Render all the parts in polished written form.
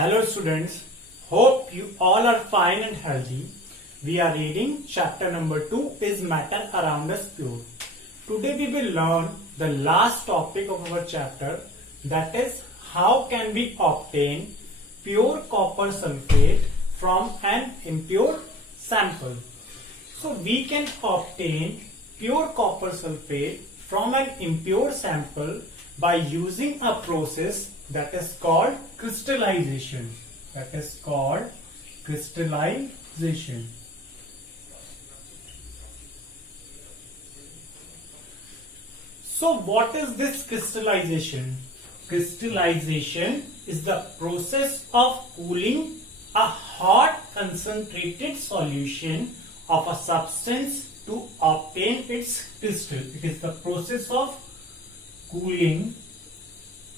Hello students, hope you all are fine and healthy. We are reading chapter number 2 is matter around us pure. Today we will learn the last topic of our chapter, that is how can we obtain pure copper sulfate from an impure sample. So we can obtain pure copper sulfate from an impure sample by using a process that is called crystallization. That is called crystallization. So what is this crystallization? Crystallization is the process of cooling a hot concentrated solution of a substance to obtain its crystal. It is the process of cooling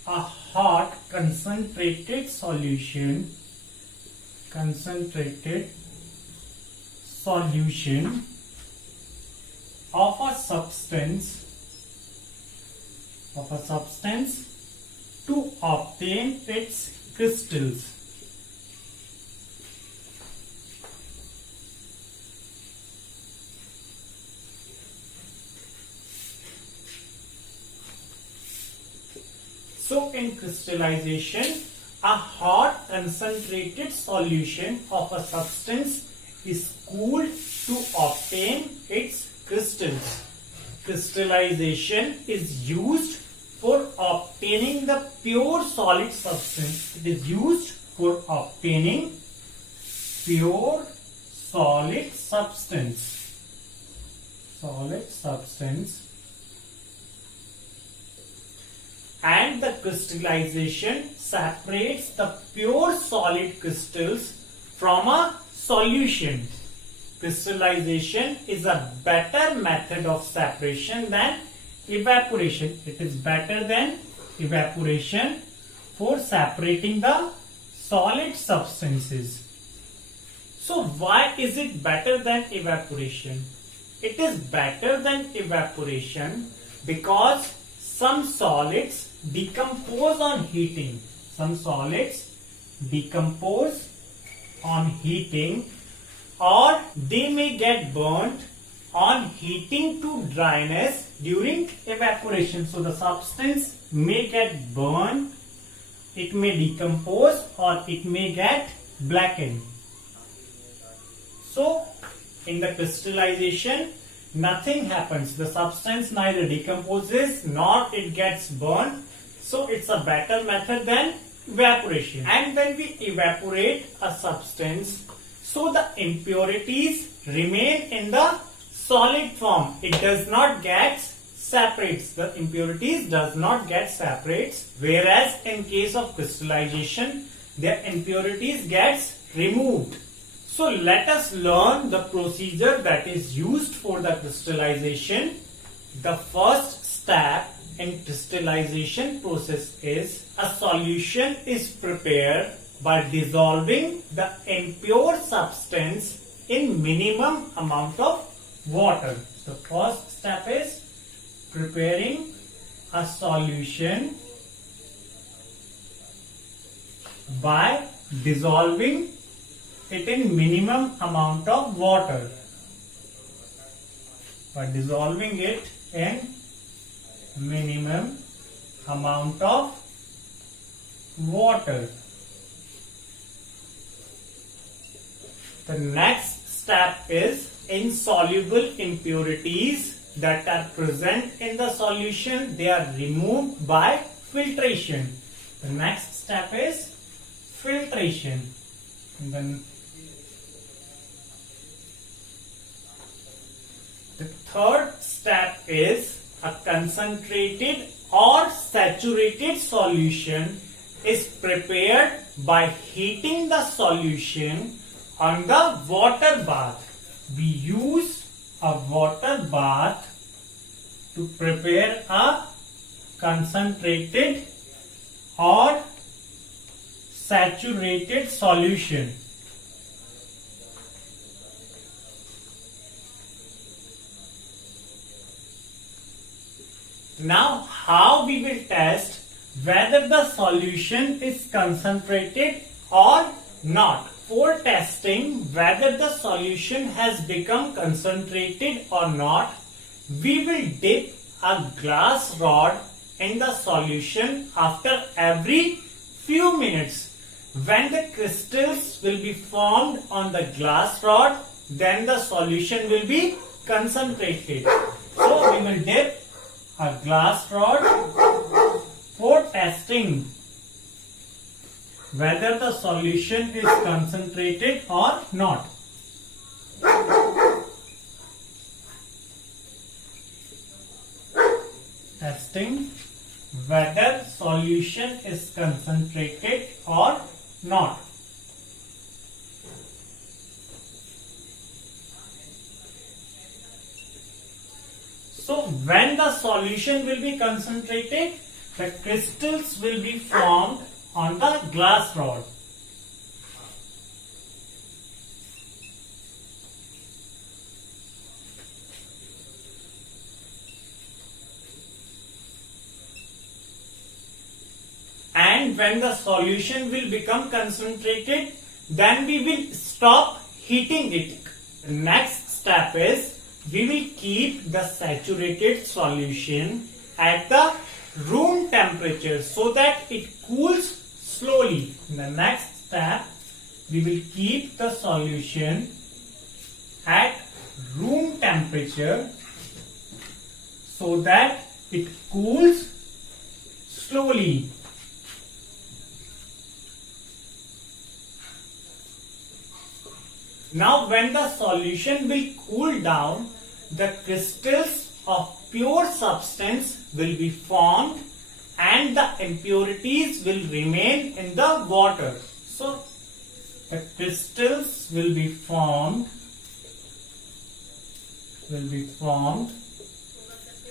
a hot concentrated solution of a substance to obtain its crystals. So in crystallization, a hot concentrated solution of a substance is cooled to obtain its crystals. Crystallization is used for obtaining the pure solid substance. It is used for obtaining pure solid substance. And the crystallization separates the pure solid crystals from a solution. Crystallization is a better method of separation than evaporation. It is better than evaporation for separating the solid substances. So why is it better than evaporation? It is better than evaporation because some solids decompose on heating. Or they may get burnt on heating to dryness during evaporation. So the substance may get burned, it may decompose, or it may get blackened. So in the crystallization, nothing happens. The substance neither decomposes nor it gets burned. So it's a better method than evaporation. And when we evaporate a substance, so the impurities remain in the solid form. It does not get separates. The impurities does not get separates. Whereas in case of crystallization, the impurities gets removed. So let us learn the procedure that is used for the crystallization. The first step in crystallization process is a solution is prepared by dissolving the impure substance in minimum amount of water. The first step is preparing a solution by dissolving it in minimum amount of water. By dissolving it in minimum amount of water. The next step is insoluble impurities that are present in the solution. They are removed by filtration. The next step is filtration. And then the third step is a concentrated or saturated solution is prepared by heating the solution on the water bath. We use a water bath to prepare a concentrated or saturated solution. Now how we will test whether the solution is concentrated or not. For testing whether the solution has become concentrated or not, we will dip a glass rod in the solution after every few minutes. When the crystals will be formed on the glass rod, then the solution will be concentrated. So we will dip a glass rod for testing whether the solution is concentrated or not. Testing whether solution is concentrated or not. So when the solution will be concentrated, the crystals will be formed on the glass rod. And when the solution will become concentrated, then we will stop heating it. The next step is we will keep the saturated solution at the room temperature so that it cools slowly. In the next step, we will keep the solution at room temperature so that it cools slowly. Now when the solution will cool down, the crystals of pure substance will be formed and the impurities will remain in the water. So the crystals will be formed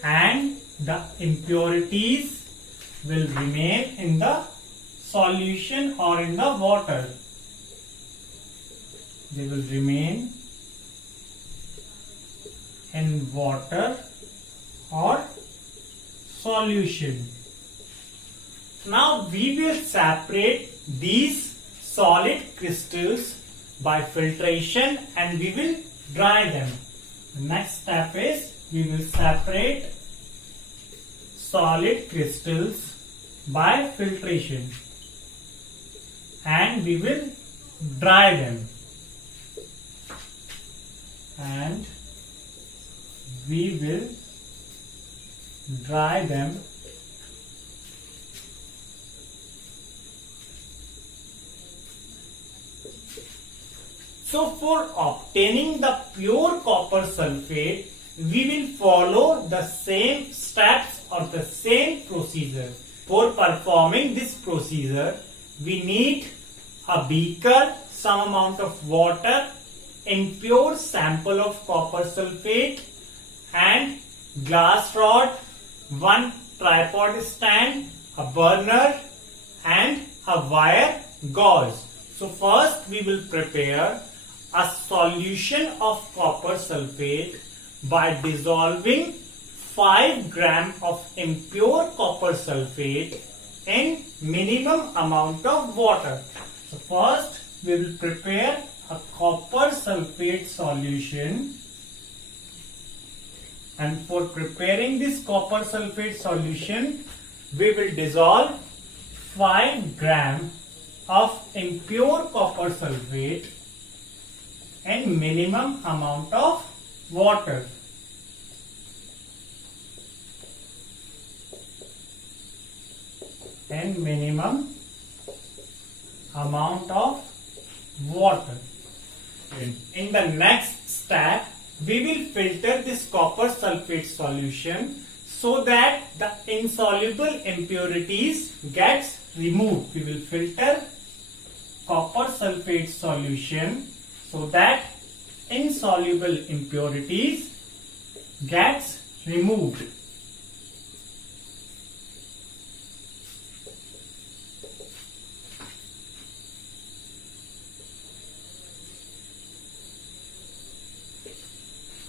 and the impurities will remain in the solution or in the water. They will remain in water or solution. Now we will separate these solid crystals by filtration and we will dry them. The next step is we will separate solid crystals by filtration and we will dry them. And we will dry them So for obtaining the pure copper sulfate, we will follow the same steps or the same procedure. For performing this procedure, we need a beaker, some amount of water, impure sample of copper sulfate and glass rod, one tripod stand, a burner and a wire gauze. So first we will prepare a solution of copper sulfate by dissolving 5 gram of impure copper sulfate in minimum amount of water. So first we will prepare a copper sulfate solution, and for preparing this copper sulfate solution we will dissolve 5 gram of impure copper sulfate in minimum amount of water. And minimum amount of water. In the next step, we will filter this copper sulfate solution so that the insoluble impurities gets removed. We will filter copper sulfate solution so that insoluble impurities gets removed.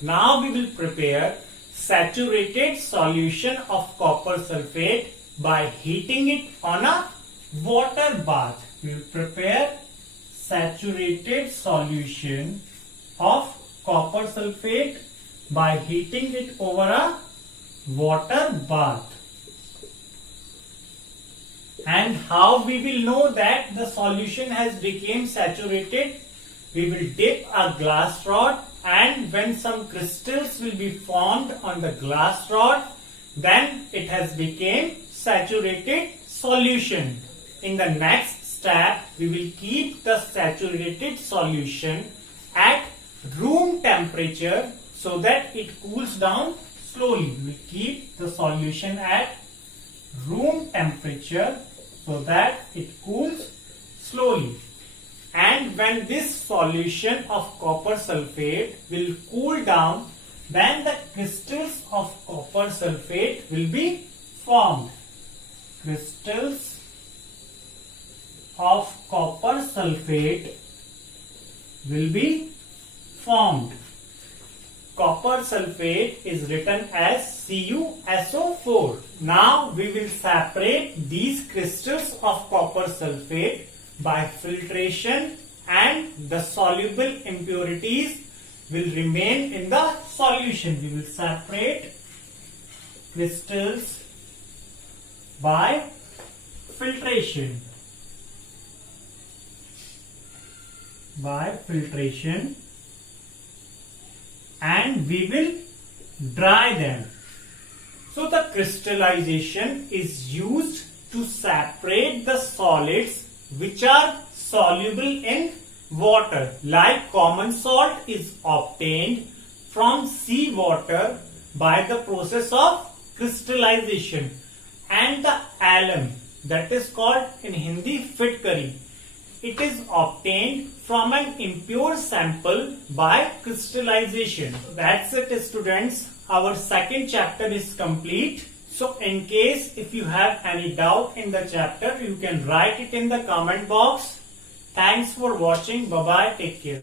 Now we will prepare saturated solution of copper sulfate by heating it on a water bath. We will prepare saturated solution of copper sulfate by heating it over a water bath. And how we will know that the solution has become saturated? We will dip a glass rod, and when some crystals will be formed on the glass rod, then it has become saturated solution. In the next step, we will keep the saturated solution at room temperature so that it cools down slowly. We keep the solution at room temperature so that it cools slowly. And when this solution of copper sulfate will cool down, then the crystals of copper sulfate will be formed. Crystals of copper sulfate will be formed. Copper sulfate is written as CuSO4. Now we will separate these crystals of copper sulfate by filtration, and the soluble impurities will remain in the solution. We will separate crystals by filtration. And we will dry them. So the crystallization is used to separate the solids which are soluble in water, like common salt is obtained from seawater by the process of crystallization, and the alum, that is called in Hindi fitkari, it is obtained from an impure sample by crystallization. That's it, students. Our second chapter is complete. So in case if you have any doubt in the chapter, you can write it in the comment box. Thanks for watching. Bye bye. Take care.